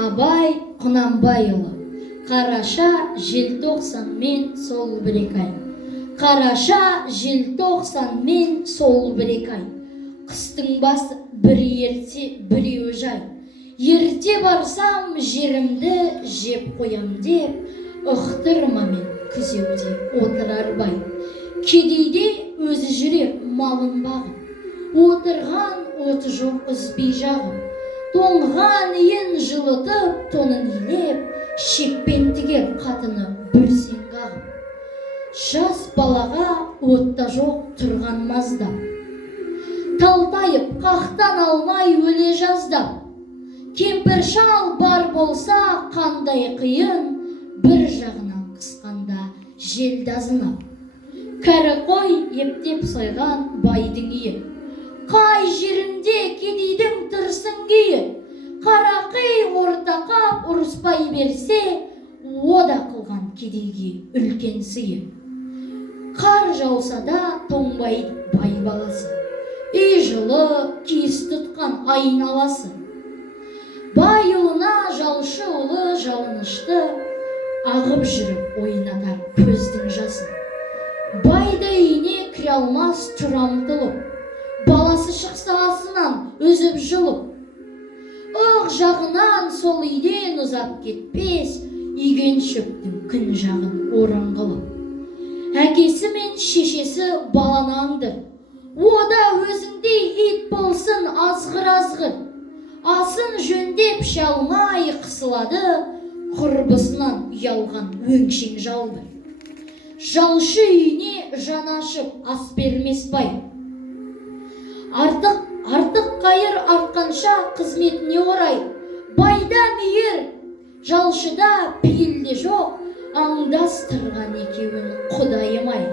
Абай Құнанбайұлы. Қараша, желтоқсан мен сол бір-екі ай. Қараша, желтоқсан мен сол бір-екі ай. Қыстың басы бір ерте, біреуі жай. Ерте барсам жерімді жеп қоям деп, ықтырма мен күзеуде отырар бай. Кедейде өзі жүрер малын бағып, отырған оты жоқ үзбей жағып. Тоңған иін жылытып, тонын илеп, шекпен тігер қатыны бүрсең қағып. Жас балаға отта жоқ тұрған маздап, талтайып қақтан алмай өле жаздап. Кемпір шал бар болса қандай қиын, бір жағынан қысқанда желді азынап. Кәрі қой ептеп сойған байдың үйі, қай жерінде кедейдің тұрсын күйі. Қарақи ортақап ұрыспай берсе, ода қылған кедейге үлкен сыйы. Қар жауса да тоңбайды бай баласы, үй жылы киіз тұтқан айналасы. Бай ұлына жалшы ұлы жалынышты, ағып жүріп ойнатар көздің жасын. Байды үйіне кіре алмас тұра ұмтылып, баласы шықса асынан үзіп жұлып. Ық жағынан сол үйден ұзап кетпес, үйген шөптің күн жағын орын қылып. Әкесі мен шешесі баланы аңдыр, ода өзіңдей ит болсын азғыр-азғыр. Асын жөндеп шалмай қысылады, құрбысынан ұялған өңшең жалды. Жалшы үйіне жан ашып ас бермес бай. Артық қайыр артқанша қызметіне орай. Байда мейір, жалшыда пейілде жоқ, аңдастырған екеуін құдайым-ай.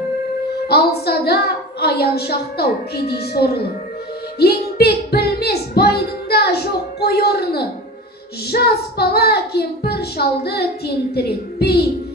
Алса да аян шақтау кедей сорлы, еңбек білмес байдың да жоқ қой орны. Жас бала кемпір шалды тентіретпей,